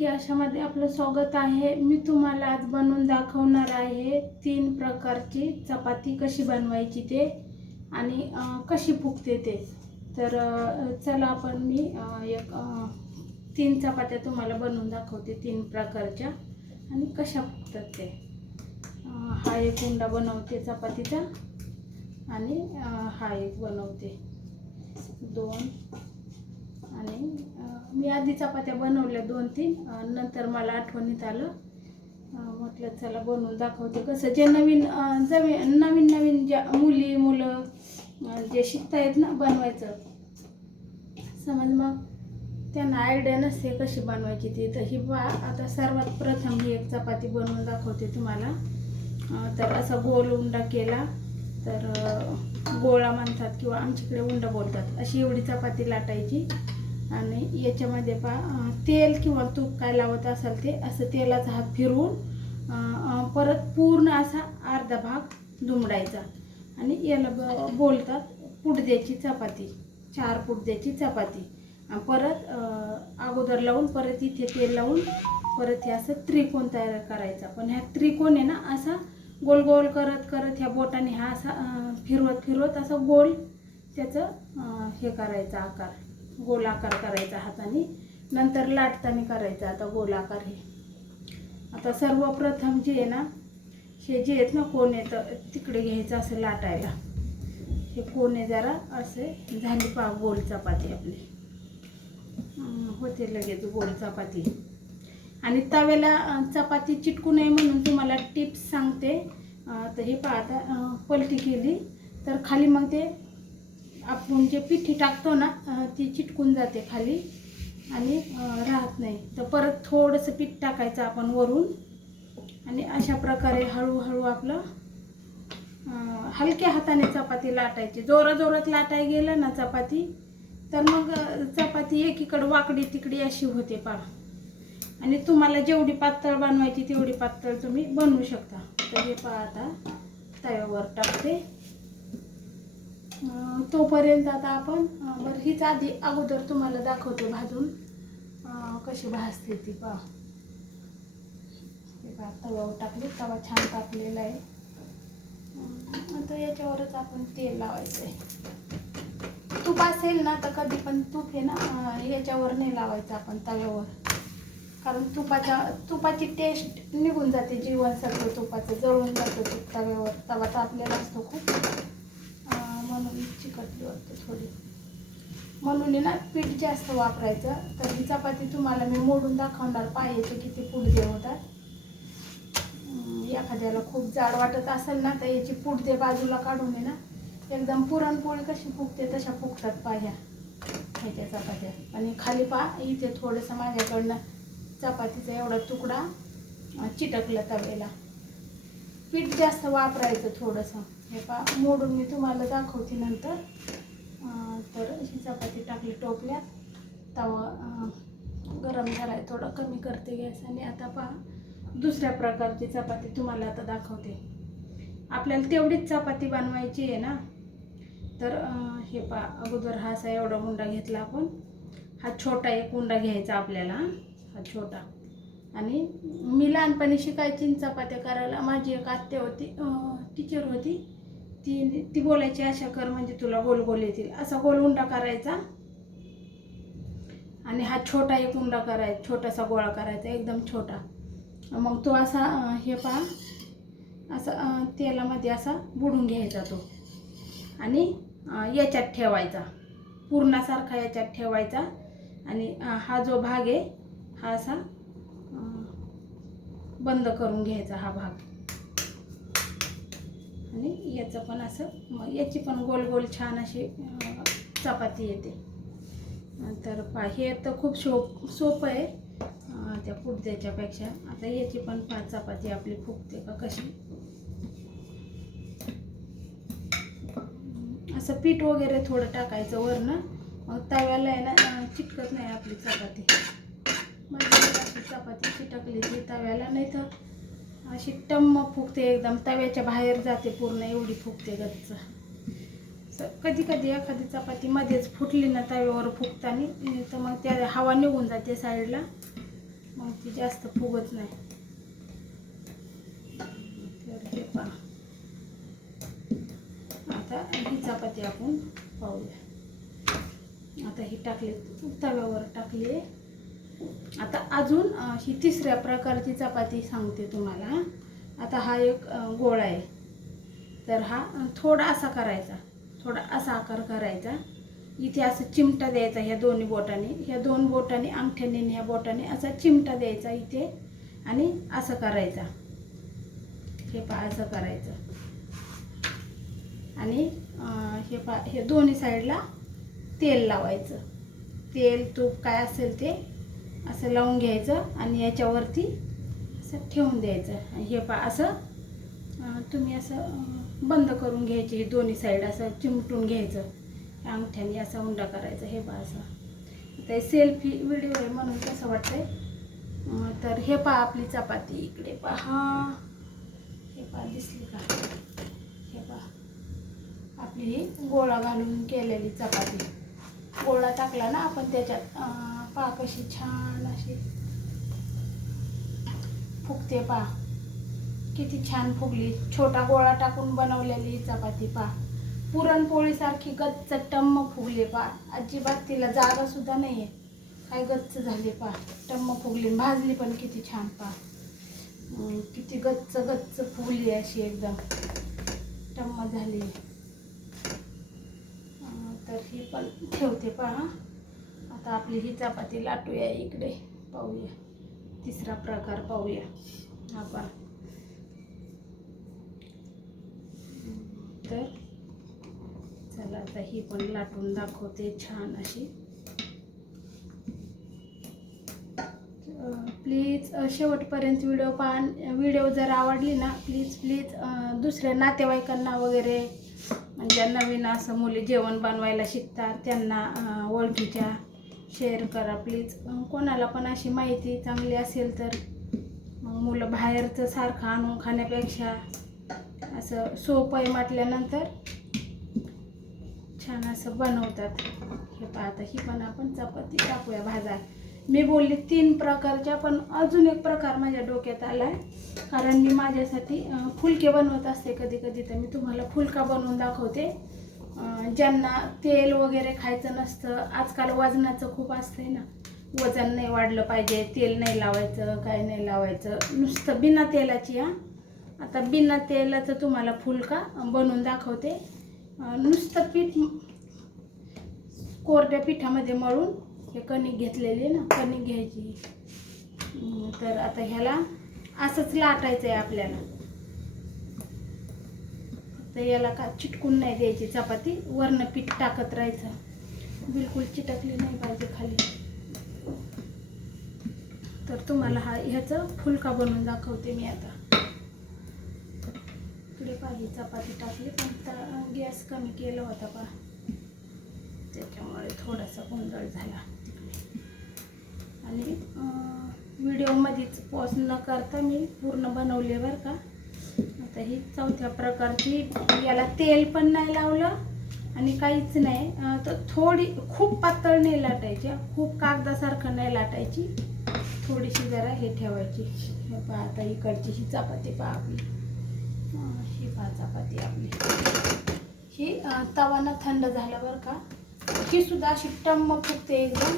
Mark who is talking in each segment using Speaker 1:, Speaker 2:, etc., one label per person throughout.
Speaker 1: की अशामध्ये आपलं स्वागत आहे. मी तुम्हाला आज बनवून दाखवणार आहे तीन प्रकारची चपाती कशी बनवायची ते आणि कशी फुगते ते. तर चला आपण मी एक तीन चपात्या तुम्हाला बनवून दाखवते तीन प्रकारच्या आणि कशा फुगतात ते. हा एक उंडा बनवते चपातीचा आणि हा एक बनवते. दोन मी आधी चपात्या बनवल्या दोन तीन नंतर मला आठवणीत आलं. म्हटलं चला बनवून दाखवते कसं. जे नवीन जमी नवीन नवीन ज्या मुली मुलं जे शिकतायत ना बनवायचं. समज मग त्यांना आयडिया नसते कशी बनवायची ती. तर ही बा आता सर्वात प्रथम ही एक चपाती बनवून दाखवते तुम्हाला. तर असा गोल उंडा केला तर गोळा म्हणतात किंवा आमच्याकडे उंडा बोलतात. अशी एवढी चपाती लाटायची. आणि याच्यामध्ये पा तेल किंवा तूप काय लावत असाल ते असं तेलाचा हात फिरवून परत पूर्ण असा अर्धा भाग दुमडायचा. आणि याला ब बोलतात पुडद्याची चपाती चार पुडद्याची चपाती. परत अगोदर लावून परत इथे तेल लावून परत हे असं त्रिकोण तयार करायचा. पण ह्या त्रिकोण आहे ना असा गोल गोल करत करत ह्या बोटाने हा असा फिरवत फिरवत असा गोल त्याचं हे करायचा आकार. गोलाकार करायचा हाताने. नंतर लाटताना करायचा आता गोलाकार हे. आता सर्वप्रथम जे आहे ना हे जे आहेत ना कोण तर तिकडे घ्यायचं असं लाटायला. हे कोणे जरा असे झाली पा गोल चपाती आपली. होते लगेच गोल चपाती. आणि तव्याला चपाती चिटकू नये म्हणून तुम्हाला टिप्स सांगते. तर हे पाहता पलटी केली. तर खाली मग ते आपण जे पिठी टाकतो ना ती चिटकून जाते खाली आणि राहत नाही. तर परत थोडंसं पीठ टाकायचं आपण वरून आणि अशा प्रकारे हळूहळू आपलं हलक्या हाताने चपाती लाटायची. जोरा जोरात लाटाय गेलं ना चपाती तर मग चपाती एकीकडं वाकडी तिकडी अशी होते पा आणि तुम्हाला जेवढी पातळ बनवायची तेवढी पातळ तुम्ही बनवू शकता. तर हे पहा आता तव्यावर टाकते. तोपर्यंत आता आपण बरं हीच आधी अगोदर तुम्हाला दाखवतो भाजून. कशी भाजते ती पहा. तवा पहा टाकले तवा छान तापलेला आहे. अं, आता याच्यावरच आपण तेल लावायचं आहे. तूप असेल ना तर कधी पण तूप आहे ना याच्यावर नाही लावायचं आपण तव्यावर. कारण तुपाच्या तुपाची टेस्ट निघून जाते जीवनसत्व तुपाचं जळून जातं तूप तव्यावर. तवा तापलेला असतो खूप. म्हणून चिकटली वाटते थोडी. म्हणून आहे ना पीठ जास्त वापरायचं. तर ही चपाती तुम्हाला मी मोडून दाखवणार पाहिजे किती पुडदे होतात. एखाद्याला खूप जाड वाटत असेल ना तर याची पुडदे बाजूला काढून आहे ना. एकदम पुरणपोळी कशी फुगते तशा फुगतात पाया. ह्याच्या चपात्या. आणि खाली पा इथे थोडंसं माझ्याकडनं चपातीचा एवढा तुकडा चिटकला तवेला पीठ जास्त वापरायचं थोडंसं. हे पा मोडून मी तुम्हाला दाखवते नंतर. तर ही चपाती टाकली टोपल्यात तवा गरम गरम झालाय थोडं कमी करते गॅस आणि आता पहा दुसऱ्या प्रकारची चपाती तुम्हाला आता दाखवते. आपल्याला तेवढीच चपाती बनवायची आहे ना? तर हे पहा अगोदर हा असा एवढा उंडा घेतला आपण. हा छोटा एक उंडा घ्यायचा आपल्याला हा. छोटा. आणि मी लहानपणी शिकायची चपात्या करायला. माझी एक आत्या होती टीचर होती. ती ती बोलायची अशा कर म्हणजे तुला गोल गोल येतील. असा गोल उंडा करायचा. आणि हा छोटा एक उंडा करायचा छोटासा गोळा करायचा एकदम छोटा. मग तो असा हे पहा असा तेलामध्ये असा बुडून घ्यायचा तो. आणि याच्यात ठेवायचा. पूर्णासारखा याच्यात ठेवायचा. आणि हा जो भाग आहे हा असा बंद करून घ्यायचा हा भाग. आणि याचं पण असं मग याची पण गोल गोल छान अशी चपाती येते. तर पा हे तर खूप सोप सोपं आहे त्या पुडद्याच्यापेक्षा आता याची पण पाच चपाती आपली फुगते का कशी? असं पीठ वगैरे थोडं टाकायचं वरनं. मग तव्याला आहे ना चिटकत नाही आपली चपाती. माझी अशी चपाती चिटकली ती तव्याला नाही तर अशी टम्म फुगते एकदम तव्याच्या बाहेर जाते पूर्ण एवढी फुगते गच्च. कधी कधी एखादी चपाती मध्येच फुटली ना तव्यावर फुगताना तर मग त्या हवा निघून जाते साईडला मग ती जास्त फुगत नाही. तर हे पहा. आता ही चपाती आपण पाहूया. आता ही टाकली तव्यावर टाकली. आहे आता अजून ही तिसऱ्या प्रकारची चपाती सांगते तुम्हाला. आता हा एक गोळा आहे. तर हा थोडा असा करायचा. थोडा असा आकार करायचा. इथे असं चिमटा द्यायचा ह्या दोन्ही बोटाने. ह्या दोन बोटाने अंगठ्याने ह्या बोटाने असा चिमटा द्यायचा इथे आणि असं करायचा. हे पहा असं करायचं. आणि हे पा हे दोन्ही साईडला तेल लावायचं. तेल तूप काय असेल ते असं लावून घ्यायचं आणि याच्यावरती असं ठेवून द्यायचं. हे पहा असं तुम्ही असं बंद करून घ्यायचे हे दोन्ही साईड असं चिमटून घ्यायचं. अंगठ्याने असा उंडा करायचा हे पहा असं. ते सेल्फी व्हिडिओ आहे म्हणून कसं वाटतंय? तर हे पहा आपली चपाती इकडे पहा. हे पहा दिसली का? हे पहा. आपली गोळा घालून केलेली चपाती. गोळा टाकला ना आपण त्याच्यात अं, कशी छान अशी. फुगते पहा किती छान फुगली. छोटा गोळा टाकून बनवलेली चपाती पहा पुरणपोळीसारखी गच्च टम्म फुगले पहा अजिबात तिला जागासुद्धा नाही आहे काय गच्च झाली पहा टम्म फुगली. भाजली पण किती छान पहा किती गच्च गच्च फुगली अशी एकदम. टम्म झाली. तर ही पण ठेवते पहा आता आपली ही चपाती लाटूया इकडे. पाहूया. तिसरा प्रकार पाहूया. आपण. तर चला आता ही पण लाटून दाखवते छान अशी. प्लीज शेवटपर्यंत व्हिडिओ पाहा व्हिडिओ जर आवडली ना प्लीज प्लीज दुसऱ्या नातेवाईकांना वगैरे ज्या नवीन असं मुली जेवण बनवायला शिकतात त्यांना ओळखीच्या शेअर करा प्लीज कोणाला पण अशी माहिती चांगली असेल तर मग मुलं बाहेरचं सारखं आणून खाण्यापेक्षा असं सोपं आहे म्हटल्यानंतर छान असं बनवतात. हे पाहता ही पण आपण चपाती टाकूया भाजा. मी बोलली तीन प्रकारच्या पण अजून एक प्रकार माझ्या डोक्यात आला आहे कारण मी माझ्यासाठी फुलके बनवत असते कधी कधी तर मी तुम्हाला फुलका बनवून दाखवते. ज्यांना तेल वगैरे खायचं नसतं आजकाल वजनाचं खूप असतंय ना. वजन नाही वाढलं पाहिजे तेल नाही लावायचं काय नाही लावायचं. नुसतं बिना तेलाची हा. आता बिना तेलाचं तुम्हाला फुलका बनवून दाखवते. नुसतं पीठ कोरड्या पिठामध्ये मळून हे कणिक घेतलेली ना कणिक घ्यायची. तर आता ह्याला असंच लाटायचं आहे आपल्याला. तर याला का चिटकून नाही द्यायची चपाती वरनं पीठ टाकत राहायचं. बिलकुल चिटकली नाही पाहिजे खाली. तर तुम्हाला हा ह्याचं फुलका बनवून दाखवते मी आता. इकडे पाहिजे चपाती टाकली पण गॅस कमी केला होता पा त्याच्यामुळे थोडासा गोंधळ झाला. आणि व्हिडिओमध्येच पॉज न करता मी पूर्ण बनवले बरं का. तर ही चौथ्या प्रकारची याला तेल पण नाही लावलं आणि काहीच नाही. तर थोडी खूप पातळ नाही लाटायची. खूप कागदासारखं नाही लाटायची. थोडीशी जरा हे ठेवायची. हे पहा आता इकडची ही चपाती पहा आपली. ही पहा चपाती आपली. ही तवानं थंड झालं बरं का. ही सुद्धा अशी टम्म फुगते एकदम.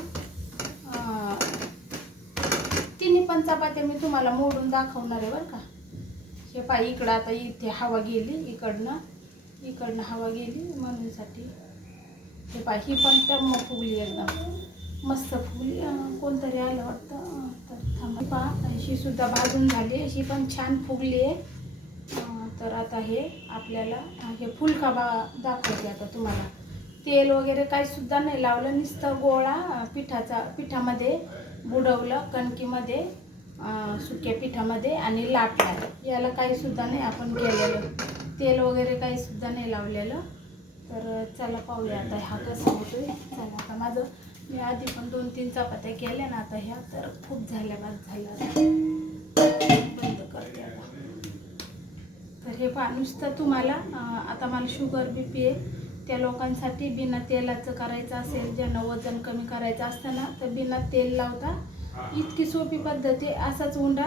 Speaker 1: तिन्ही पण चपात्या मी तुम्हाला मोडून दाखवणार आहे बरं का. हे पाय इकडं आता इथे हवा गेली इकडनं इकडनं हवा गेली म्हणूनसाठी हे पाय ही पण टम्म फुगली एकदम. मस्त फुगली. कोणतरी आलं वाटतं? तर थांबा. पहा ही सुद्धा भाजून झाली. अशी पण छान फुगली आहे. तर आता हे आपल्याला हे फुलका बा दाखवते आता तुम्हाला. तेल वगैरे काही सुद्धा नाही लावलं. नुसतं गोळा पिठाचा पिठामध्ये बुडवलं कणकीमध्ये. सुक्या पिठामध्ये आणि लाटला याला काहीसुद्धा नाही आपण केलेलं. तेल वगैरे काही सुद्धा नाही लावलेलं. तर चला पाहूया आता हा कसा होतोय. चला आता माझं मी आधी पण दोन तीन चपात्या केल्या ना आता ह्या तर खूप झाल्या बाद झाल्या. बंद करते आता. तर हे पा नुसतं तुम्हाला आता मला शुगर बी पी आहे. त्या लोकांसाठी बिना तेलाचं करायचं असेल ज्यांना वजन कमी करायचं असतं ना तर बिना तेल लावता इतकी सोपी पद्धत आहे असाच उंडा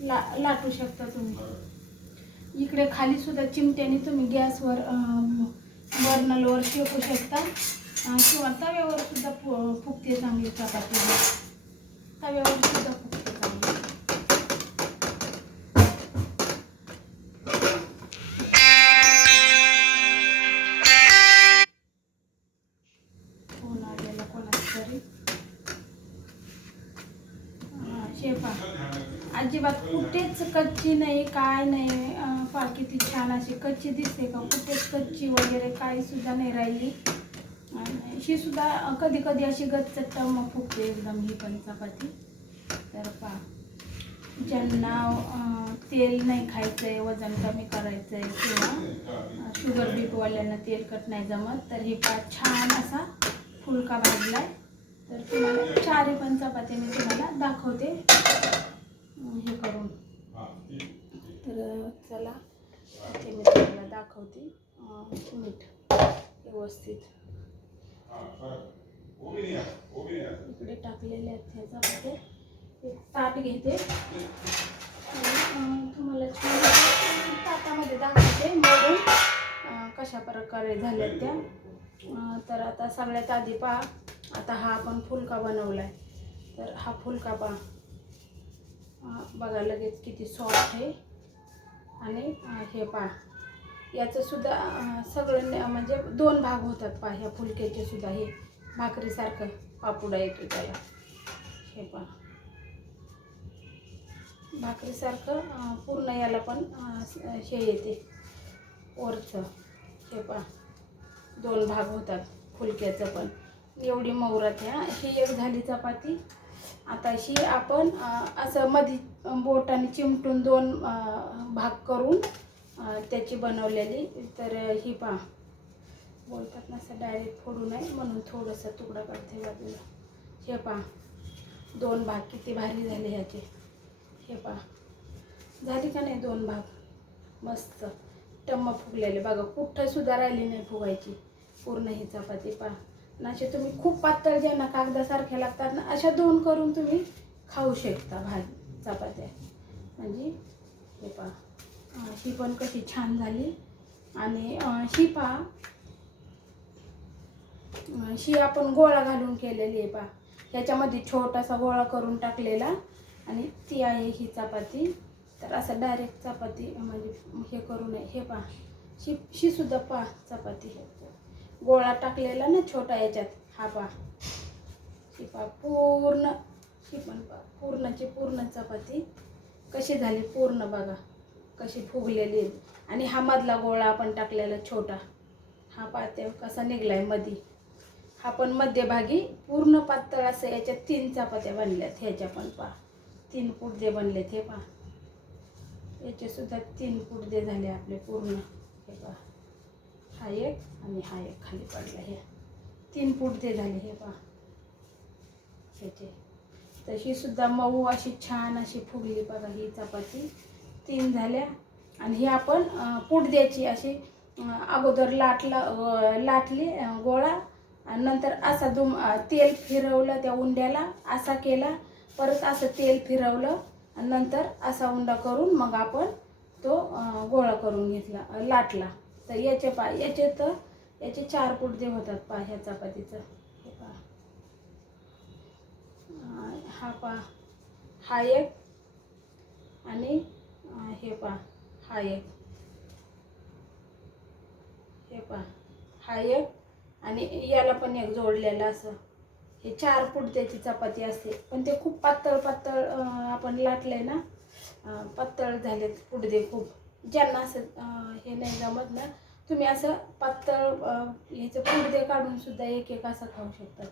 Speaker 1: ला लाटू शकता तुम्ही. इकडे खाली सुद्धा चिमट्याने तुम्ही गॅसवर बर्नलवर शेकू शकता. किंवा तव्यावर सुद्धा फु फुगते चांगली चपाती. तव्यावर सुद्धा कच्ची नाही काय नाही पालखी ती छान अशी कच्ची दिसते का? कुठेच कच्ची वगैरे काही सुद्धा नाही राहिली. आणि ही सुद्धा कधी कधी अशी गच्चट मग फुगते एकदम ही पण चपाती. तर पा ज्यांना तेल नाही खायचं आहे वजन कमी करायचं आहे किंवा शुगर बीपवाल्यांना तेलकट नाही जमत तर ही पा छान असा फुलका भाजलाय. तर तुम्हाला चारी पण चपाती मी तुम्हाला दाखवते. हे करून. मसाला चला. ते मी तुम्हाला दाखवते. मीठ व्यवस्थित. इकडे टाकलेले आहेत ह्याच्यामध्ये. एक ताट घेते. तुम्हाला ताटामध्ये दाखवते. मोडून कशा प्रकारे झाल्या त्या. तर आता सगळ्यात आधी पहा. आता हा आपण फुलका बनवला आहे तर हा फुलका पहा. बघा लगेच किती सॉफ्ट आहे. आणि हे पहा. याचं सुद्धा सगळं म्हणजे दोन भाग होतात पहा ह्या फुलक्याचे सुद्धा. हे भाकरीसारखं पापुडा येतो त्याला हे पहा. भाकरीसारखं पूर्ण याला पण हे येते. वरचं. हे पहा. दोन भाग होतात फुलक्याचं पण. एवढी मौरात ह्या. ही एक झाली चपाती. आता ही आपण असं मधी बोटाने चिमटून दोन भाग करून त्याची बनवलेली. तर ही पहा. बोलतात ना असं डायरेक्ट फोडू नये म्हणून थोडंसं तुकडा काढते बाजूला. हे पहा. दोन भाग किती भारी झाले ह्याचे. हे पहा. झाली का नाही दोन भाग? मस्त. टम्म फुगलेले. बघा कुठं सुद्धा राहिली नाही फुगायची. पूर्ण ही चपाती पहा. आणि असे तुम्ही खूप पातळ ज्यांना कागदासारख्या लागतात ना अशा दोन करून तुम्ही खाऊ शकता भाजी चपात्या. म्हणजे हे पहा. ही पण कशी छान झाली. आणि ही पहा. ही आपण गोळा घालून केलेली आहे पहा. ह्याच्यामध्ये छोटासा गोळा करून टाकलेला. आणि ती आहे ही चपाती. तर असं डायरेक्ट चपाती म्हणजे हे करू नये. हे पहा. शी शीसुद्धा पहा चपाती. गोळा टाकलेला ना छोटा याच्यात. हा पहा. ही पहा पूर्ण हे पण पहा पूर्णची पूर्ण चपाती कशी झाली पूर्ण बघा कशी फुगलेली. आणि हा मधला गोळा आपण टाकलेला छोटा हा पात्या कसा निघलाय मधी. हा पण मध्यभागी पूर्ण पातळ असं याच्या तीन चपात्या बनल्यात ह्याच्या पण पहा. तीन पुडदे बनलेत हे पहा. याचेसुद्धा तीन पुडदे झाले आपले पूर्ण. हे पहा. हा एक आणि हा एक खाली पडला हे. तीन पुडदे झाले हे पहा. ह्याचे तशी सुद्धा मऊ अशी छान अशी फुगली बघा ही चपाती. तीन झाल्या. आणि ही आपण अं, पुडद्याची अशी अगोदर लाटला लाटली गोळा. आणि नंतर असा दुम तेल फिरवलं त्या उंड्याला असा केला. परत असं तेल फिरवलं. आणि नंतर असा उंडा करून मग आपण तो गोळा करून घेतला लाटला. तर याचे पा याचे तर याचे चार पुडदे होतात पा ह्या चपातीचं. हा पा. हा एक. आणि हे पहा हा एक. हे पहा हा एक. आणि याला पण एक जोडलेला असं. हे चार पुडद्याची चपाती असते. पण ते खूप पातळ पातळ आपण लाटले ना पातळ झालेत पुडदे खूप. ज्यांना असं हे नाही जमत ना तुम्ही असं पातळ ह्याचं पुडदे काढून सुद्धा एक एक असं खाऊ शकतात.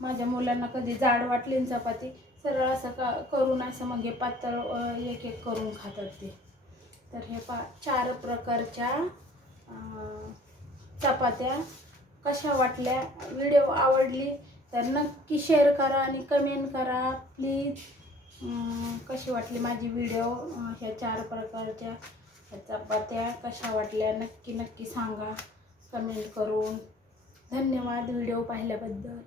Speaker 1: माझ्या मुलांना कधी जाड वाटली चपाती सरळ असं का करून असं मग हे पातळ एक एक करून खातात ते. तर हे पा चार प्रकारच्या चपात्या. कशा वाटल्या? व्हिडिओ आवडली तर नक्की शेअर करा आणि कमेंट करा प्लीज. कशी वाटली माझी व्हिडिओ? ह्या चार प्रकारच्या ह्या चपात्या कशा वाटल्या? नक्की नक्की सांगा. कमेंट करून. धन्यवाद व्हिडिओ पाहिल्याबद्दल.